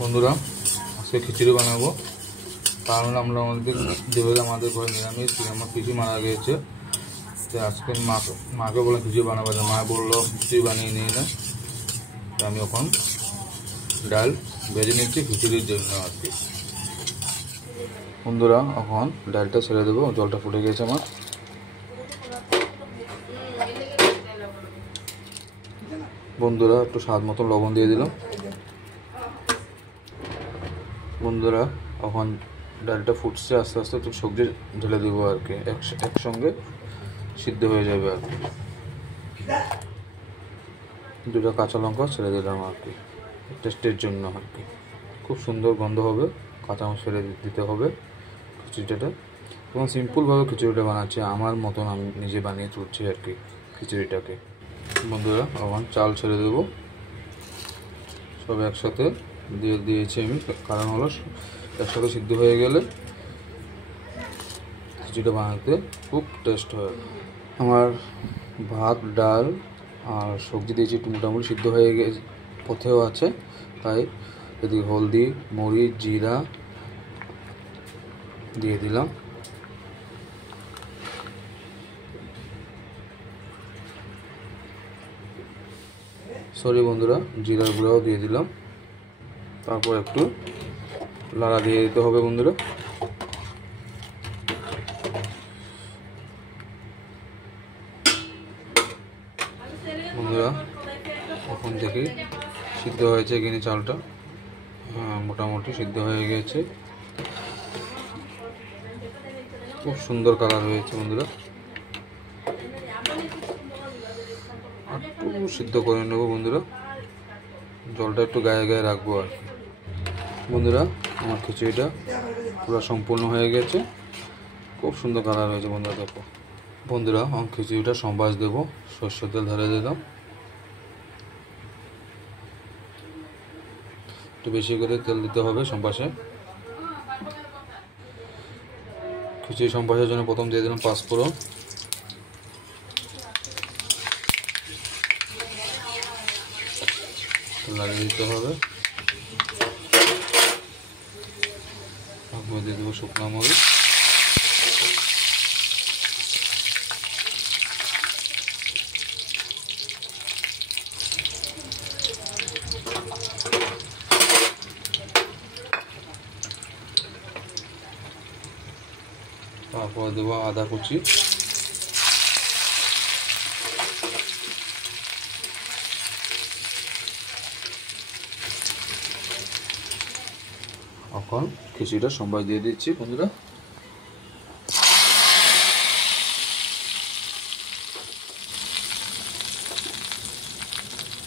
বন্ধুরা আজকে খিচুড়ি বানাবো। কারণ আমরা যেভাবে আমাদের ঘরে নিরামিষ, আমার পিসি মারা গিয়েছে, তো আজকে মাকে বললাম খিচুড়ি বানাবো, মা বললো খিচুড়ি বানিয়ে নিয়ে না। তো আমি এখন ডাল ভেজে নিচ্ছি খিচুড়ির জন্য আর কি। বন্ধুরা এখন ডালটা ছেড়ে দেবো, জলটা ফুটে গেছে আমার। বন্ধুরা একটু স্বাদ মতো লবণ দিয়ে দিলাম। বন্ধুরা এখন ডালটা ফুটছে, আস্তে আস্তে একটু সবজি ঢেলে দেবো আর কি, একসঙ্গে সিদ্ধ হয়ে যাবে আর কি। দুটো কাঁচা লঙ্কা ছেড়ে দিলাম আর কি, টেস্টের জন্য আর কি। খুব সুন্দর গন্ধ হবে, কাঁচা মাছ ছেড়ে দিতে হবে খিচুড়িটা। এবং সিম্পলভাবে খিচুড়িটা বানাচ্ছি, আমার মতন আমি নিজে বানিয়ে তুলছি আর কি খিচুড়িটাকে। বন্ধুরা এখন চাল ছেড়ে দেবো, সব একসাথে দিয়ে দিয়েছি আমি। কারণ হলো একসাথে সিদ্ধ হয়ে গেলে খিচুড়িটা বানাতে খুব টেস্ট হয়। আমার ভাত, ডাল আর সবজি দিয়েছি, একটু মোটামুটি সিদ্ধ হয়ে গেছে, পথেও আছে। তাই এদিকে হলদি, মরিচ, জিরা দিয়ে দিলাম। সরি বন্ধুরা, জিরার গুঁড়াও দিয়ে দিলাম। তারপর একটু লাড়া দিয়ে দিতে হবে বন্ধুরা। বন্ধুরা এখন দেখি সিদ্ধ হয়েছে কিনা চালটা। হ্যাঁ, মোটামুটি সিদ্ধ হয়ে গেছে, খুব সুন্দর কালার হয়েছে বন্ধুরা। একটু সিদ্ধ করে নেবো বন্ধুরা, জলটা একটু গায়ে গায়ে রাখবো আর কি। বন্ধুরা আমার খিচুড়িটা পুরো সম্পূর্ণ হয়ে গেছে, খুব সুন্দর কালার হয়েছে বন্ধুরা। দেখো বন্ধুরা, আমার খিচুড়িটা সম্বাস দেবো, সরষের তেল ঢেলে দিলাম। একটু বেশি করে তেল দিতে হবে সম্বাসে। খিচুড়ি সম্বাসের জন্য প্রথম দিয়ে দিলাম পাঁচফোড়ন, লাগিয়ে দিতে হবে। তারপর দিয়ে দেবো শুকনো মরিচ, তারপর দেবো আদা কুচি, এখন খিচুড়িটা সম্বাস দিয়ে দিচ্ছি বন্ধুরা।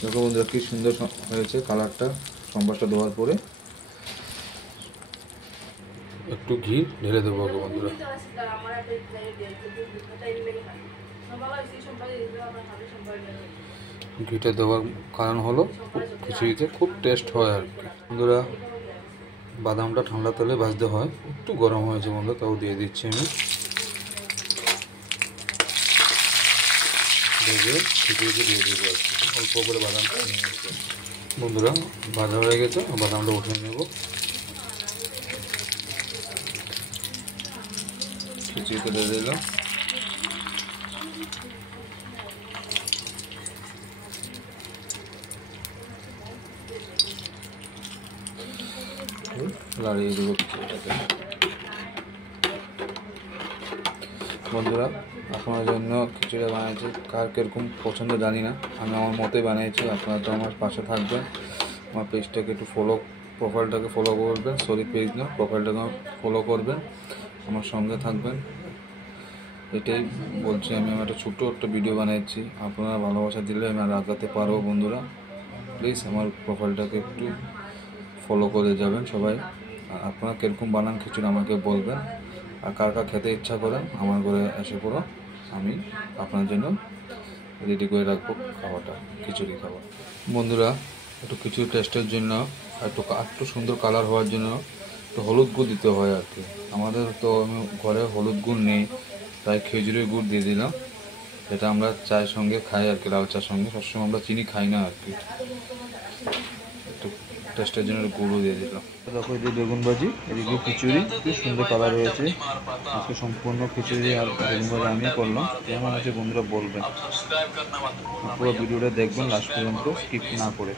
দেখো বন্ধুরা কি সুন্দর হয়েছে কালারটা সম্বাসটা দেওয়ার পরে। একটু ঘি ঢেলে দেবো আগে বন্ধুরা। ঘিটা দেওয়ার কারণ হলো খিচুড়িতে খুব টেস্ট হয় আর কি বন্ধুরা। বাদামটা ঠান্ডা তেলে ভাজতে হয়, একটু গরম হয়েছে বন্ধুরা, তাও দিয়ে দিচ্ছি আমি। খিচুড়িতে দিয়ে দেবো আর কি, অল্প করে বাদামটা নিয়ে নিচ্ছি বন্ধুরা। ভাজা হয়ে গেছে, বাদামটা উঠিয়ে নেব। খিচুড়িতে দিয়ে দিলাম। লাড়িয়ে দেবো খিচুড়িটাকে বন্ধুরা। আপনার জন্য খিচুড়ি বানিয়েছি, কার কীরকম পছন্দ জানি না, আমি আমার মতে বানিয়েছি। আপনারা তো আমার পাশে থাকবেন, আমার পেজটাকে একটু প্রোফাইলটাকে ফলো করবেন। সরি পেজ না, প্রোফাইলটাকে ফলো করবেন, আমার সঙ্গে থাকবেন। এটাই বলছি, আমি একটা ছোট্ট একটা ভিডিও বানিয়েছি, আপনারা ভালোবাসা দিলে আমি আর আগাতে পারবো বন্ধুরা। প্লিজ আমার প্রোফাইলটাকে একটু ফলো করে যাবেন সবাই। আর আপনারা কীরকম বানান খিচুড়ি আমাকে বলবেন, আর কার কার খেতে ইচ্ছা করেন আমার ঘরে এসে পড়ো, আমি আপনার জন্য রেডি করে রাখবো খাওয়াটা, খিচুড়ি খাবার। বন্ধুরা একটু খিচুড়ি টেস্টের জন্য, একটু সুন্দর কালার হওয়ার জন্য একটু হলুদ গুড় দিতে হয় আর কি। আমাদের তো ঘরে হলুদ গুড় নেই, তাই খেজুরের গুড় দিয়ে দিলাম। এটা আমরা চায়ের সঙ্গে খাই আর কি, লাল চার সঙ্গে। সবসময় আমরা চিনি খাই না আর কি। একটু টেস্টের জন্য গুঁড়ো দিয়ে দিলাম। দেখো এই যে বেগুন ভাজি, এদিকে খিচুড়ি, কি সুন্দর কালার হয়েছে। আজকে সম্পূর্ণ খিচুড়ি আর বেগুন ভাজি আমি করলাম। কেমন আছে বন্ধুরা বলবেন, পুরো ভিডিওটা দেখবেন লাস্ট পর্যন্ত, স্কিপ না করে।